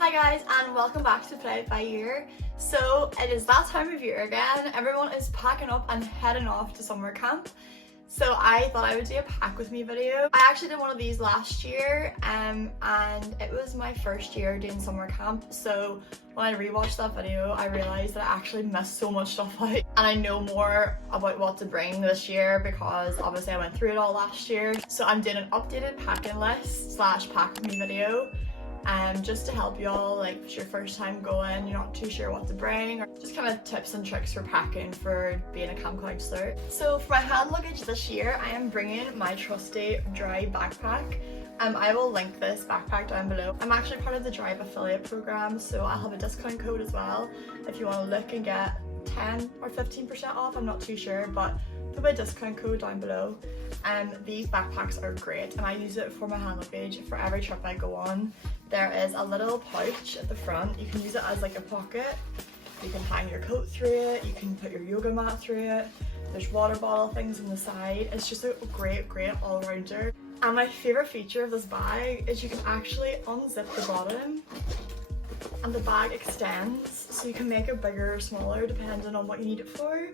Hi guys, and welcome back to Play It By Ear. So it is that time of year again. Everyone is packing up and heading off to summer camp. So I thought I would do a pack with me video. I actually did one of these last year and it was my first year doing summer camp. So when I rewatched that video, I realised that I actually missed so much stuff out. And I know more about what to bring this year because obviously I went through it all last year. So I'm doing an updated packing list / pack with me video. Just to help y'all, like if it's your first time going, you're not too sure what to bring, or just kind of tips and tricks for packing for being a camp counselor. So for my hand luggage this year, I am bringing my trusty Drive backpack. I will link this backpack down below. I'm actually part of the Drive affiliate program, so I'll have a discount code as well if you want to look and get 10 or 15% off, I'm not too sure, but put my discount code down below. These backpacks are great and I use it for my hand luggage for every trip I go on. There is a little pouch at the front. You can use it as like a pocket. You can hang your coat through it, you can put your yoga mat through it. There's water bottle things on the side. It's just a great all-rounder. And my favourite feature of this bag is you can actually unzip the bottom and the bag extends, so you can make it bigger or smaller depending on what you need it for.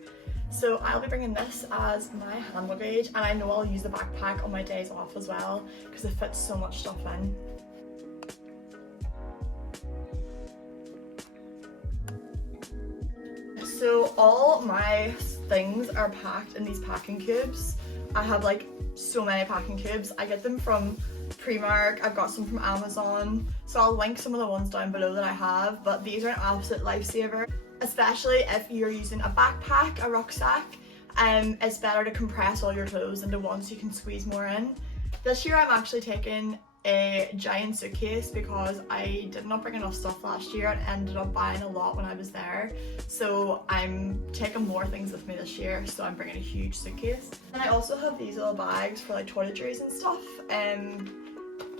So I'll be bringing this as my hand luggage, and I know I'll use the backpack on my days off as well because it fits so much stuff in. So all my things are packed in these packing cubes. I have like so many packing cubes. I get them from Primark, I've got some from Amazon, so I'll link some of the ones down below that I have, but these are an absolute lifesaver, especially if you're using a backpack, a rucksack. It's better to compress all your clothes into one so you can squeeze more in. This year I'm actually taking a giant suitcase because I did not bring enough stuff last year and ended up buying a lot when I was there. So I'm taking more things with me this year, so I'm bringing a huge suitcase. And I also have these little bags for like toiletries and stuff.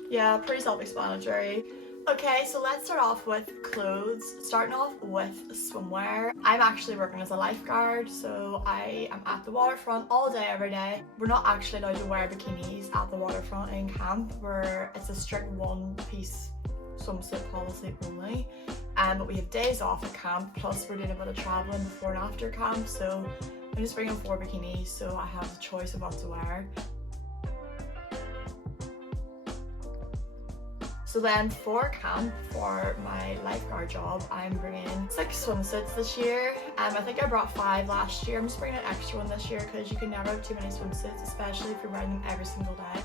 Yeah, pretty self-explanatory. Okay, so let's start off with clothes. Starting off with swimwear. I'm actually working as a lifeguard, so I am at the waterfront all day, every day. We're not actually allowed to wear bikinis at the waterfront in camp, where it's a strict one-piece swimsuit policy only. But we have days off at camp, plus we're doing a bit of traveling before and after camp, so I'm just bringing 4 bikinis, so I have the choice of what to wear. So then for camp, for my lifeguard job, I'm bringing 6 swimsuits this year. I think I brought 5 last year. I'm just bringing an extra one this year because you can never have too many swimsuits, especially if you're wearing them every single day.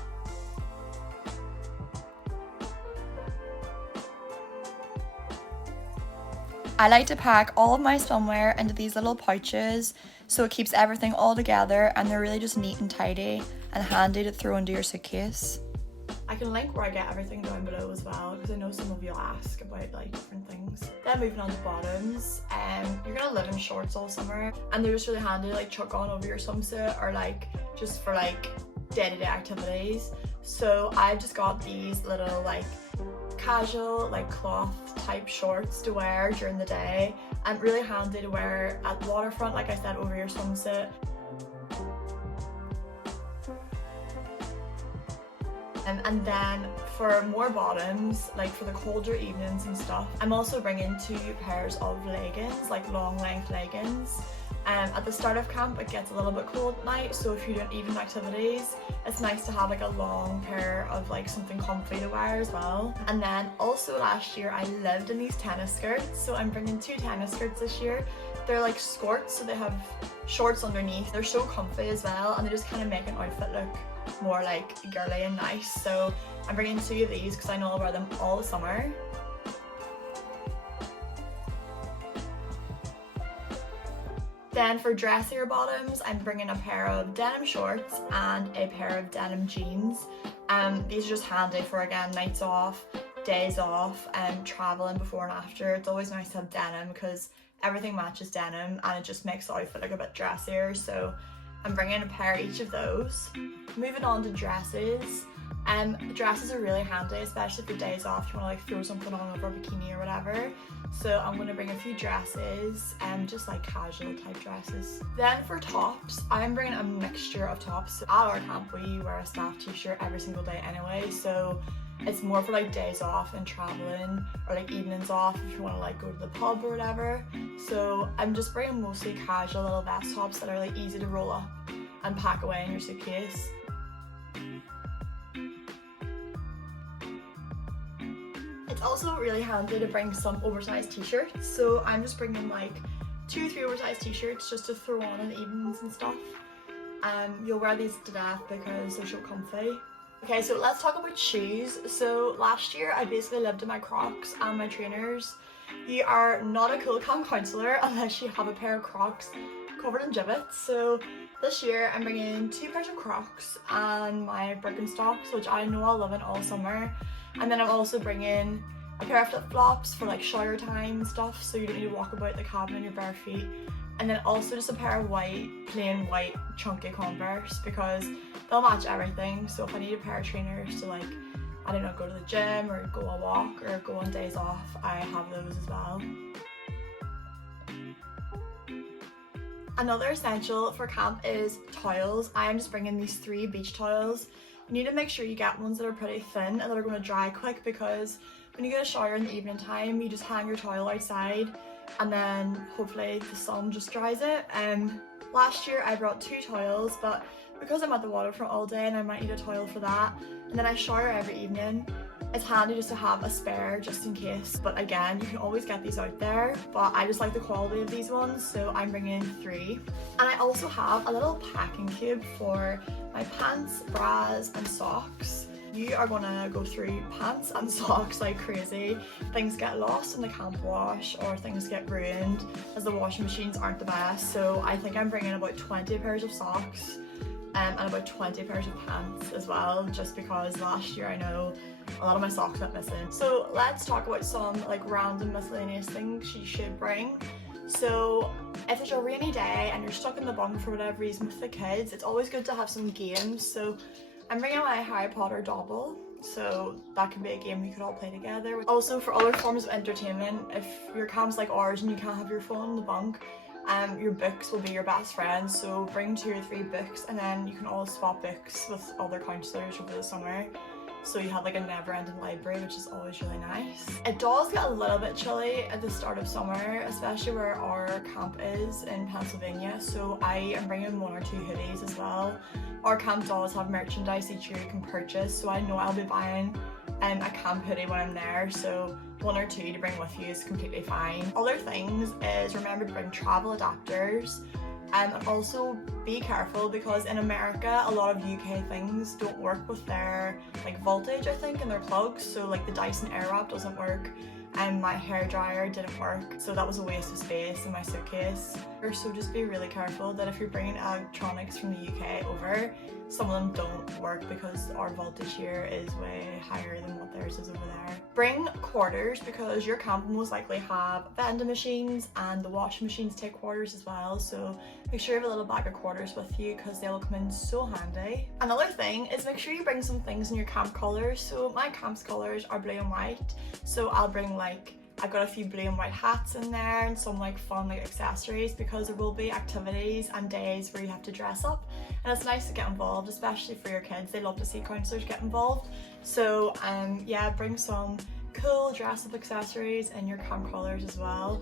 I like to pack all of my swimwear into these little pouches so it keeps everything all together, and they're really just neat and tidy and handy to throw into your suitcase. I can link where I get everything down below as well, because I know some of you will ask about like different things. Then moving on to bottoms, you're gonna live in shorts all summer, and they're just really handy to like chuck on over your swimsuit or like just for like day-to-day activities. So I've just got these little like casual like cloth type shorts to wear during the day, and really handy to wear at the waterfront, like I said, over your swimsuit. And then for more bottoms, like for the colder evenings and stuff, I'm also bringing 2 pairs of leggings, like long length leggings. At the start of camp it gets a little bit cold at night, so if you're doing evening activities, it's nice to have like a long pair of like something comfy to wear as well. And then also last year I lived in these tennis skirts, so I'm bringing 2 tennis skirts this year. They're like skirts, so they have shorts underneath. They're so comfy as well, and they just kind of make an outfit look more like girly and nice. So I'm bringing 2 of these because I know I'll wear them all the summer. Then for dressier bottoms, I'm bringing a pair of denim shorts and a pair of denim jeans. These are just handy for, again, nights off, days off, and traveling before and after. It's always nice to have denim because everything matches denim and it just makes the outfit look a bit dressier. So I'm bringing a pair each of those. Moving on to dresses. Dresses are really handy, especially for days off. You want to like throw something on over a bikini or whatever. So I'm going to bring a few dresses, just like casual type dresses. Then for tops, I'm bringing a mixture of tops. At our camp we wear a staff t-shirt every single day anyway, so It's more for like days off and traveling, or like evenings off if you want to like go to the pub or whatever. So I'm just bringing mostly casual little vest tops that are like easy to roll up and pack away in your suitcase. It's also really handy to bring some oversized t-shirts, so I'm just bringing like 2-3 oversized t-shirts just to throw on in the evenings and stuff. You'll wear these to death because they're so comfy. Okay, so let's talk about shoes. So last year I basically lived in my Crocs and my trainers. You are not a cool camp counsellor unless you have a pair of Crocs covered in gibbets. So this year I'm bringing 2 pairs of Crocs and my Birkenstocks, which I know I'll love in all summer. And then I'm also bringing a pair of flip-flops for like shower time and stuff, so you don't need to walk about the cabin in your bare feet. And then also just a pair of plain white chunky Converse, because they'll match everything. So if I need a pair of trainers to like, I don't know, go to the gym or go on a walk or go on days off, I have those as well. Another essential for camp is towels. I am just bringing these 3 beach towels. You need to make sure you get ones that are pretty thin and that are going to dry quick, because when you get a shower in the evening time, you just hang your towel outside and then hopefully the sun just dries it. Last year I brought 2 towels, but because I'm at the waterfront all day and I might need a towel for that, and then I shower every evening, it's handy just to have a spare just in case. But again, you can always get these out there, but I just like the quality of these ones, so I'm bringing 3. And I also have a little packing cube for my pants, bras and socks. You are gonna go through pants and socks like crazy. Things get lost in the camp wash or things get ruined as the washing machines aren't the best. So I think I'm bringing about 20 pairs of socks and about 20 pairs of pants as well, just because last year I know a lot of my socks went missing. So let's talk about some like random miscellaneous things you should bring. So if it's a rainy day and you're stuck in the bunk for whatever reason with the kids, it's always good to have some games. So I'm bringing my Harry Potter double, so that can be a game you could all play together. Also, for other forms of entertainment, if your camp's like ours and you can't have your phone in the bunk, your books will be your best friends, so bring 2 or 3 books and then you can all swap books with other counsellors over the summer. So you have like a never-ending library, which is always really nice. It does get a little bit chilly at the start of summer, especially where our camp is in Pennsylvania, so I am bringing 1 or 2 hoodies as well. Our camp does have merchandise each year you can purchase, so I know I'll be buying a camp hoodie when I'm there, so 1 or 2 to bring with you is completely fine. Other things is remember to bring travel adapters. And also be careful, because in America a lot of UK things don't work with their like voltage, I think, and their plugs. So like the Dyson Airwrap doesn't work and my hairdryer didn't work, so that was a waste of space in my suitcase. So just be really careful that if you're bringing electronics from the UK over, some of them don't work because our voltage here is way higher than what theirs is over there. Bring quarters, because your camp will most likely have vending machines and the washing machines take quarters as well, so make sure you have a little bag of quarters with you because they will come in so handy. Another thing is make sure you bring some things in your camp colours. So my camp's colours are blue and white, so I'll bring like, I've got a few blue and white hats in there and some like fun like accessories, because there will be activities and days where you have to dress up and it's nice to get involved, especially for your kids. They love to see counsellors get involved. So yeah, bring some cool dress up accessories in your camp colours as well.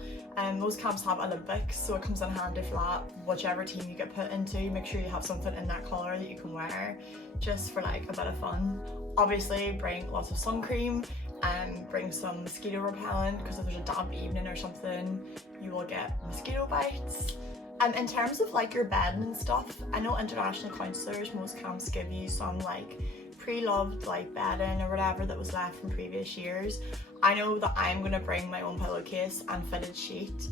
Most camps have Olympics, so it comes in handy for that. Whichever team you get put into, make sure you have something in that colour that you can wear just for like a bit of fun. Obviously bring lots of sun cream and bring some mosquito repellent, because if there's a damp evening or something you will get mosquito bites. In terms of like your bedding and stuff, I know international counsellors, most camps give you some like pre-loved like bedding or whatever that was left from previous years. I know that I'm going to bring my own pillowcase and fitted sheet,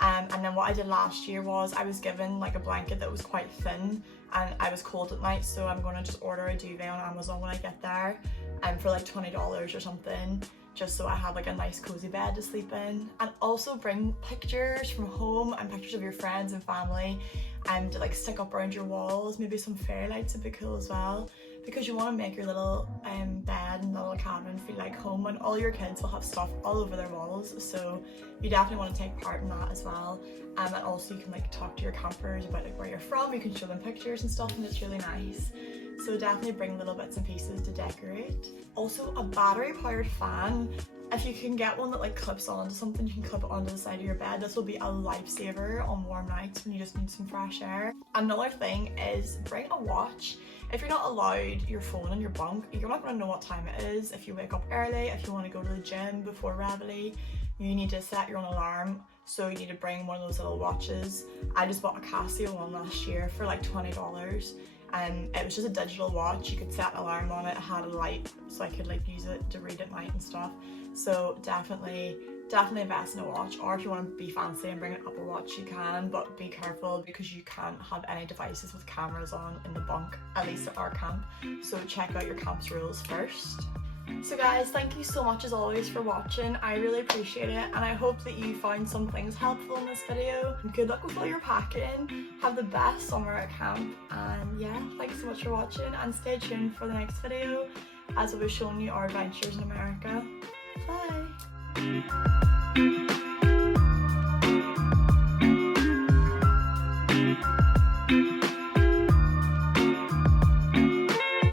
and then what I did last year was I was given like a blanket that was quite thin and I was cold at night, so I'm going to just order a duvet on Amazon when I get there for like $20 or something, just so I have like a nice cozy bed to sleep in. And also bring pictures from home and pictures of your friends and family to like stick up around your walls. Maybe some fairy lights would be cool as well, because you want to make your little bed and little cabin feel like home, and all your kids will have stuff all over their walls, so you definitely want to take part in that as well. And also you can like talk to your campers about like where you're from, you can show them pictures and stuff, and it's really nice. So definitely bring little bits and pieces to decorate. Also a battery powered fan. If you can get one that like clips onto something, you can clip it onto the side of your bed. This will be a lifesaver on warm nights when you just need some fresh air. Another thing is bring a watch. If you're not allowed your phone in your bunk, you're not going to know what time it is. If you wake up early, if you want to go to the gym before reveille, you need to set your own alarm. So you need to bring one of those little watches. I just bought a Casio one last year for like $20. And it was just a digital watch. You could set an alarm on it. It had a light, so I could like use it to read at night and stuff. So definitely invest in a watch. Or if you want to be fancy and bring an Apple Watch, you can, but be careful because you can't have any devices with cameras on in the bunk, at least at our camp. So check out your camp's rules first. So guys, thank you so much as always for watching. I really appreciate it, and I hope that you found some things helpful in this video. Good luck with all your packing. Have the best summer at camp, and yeah, thanks so much for watching, and stay tuned for the next video as I'll be showing you our adventures in America. Bye!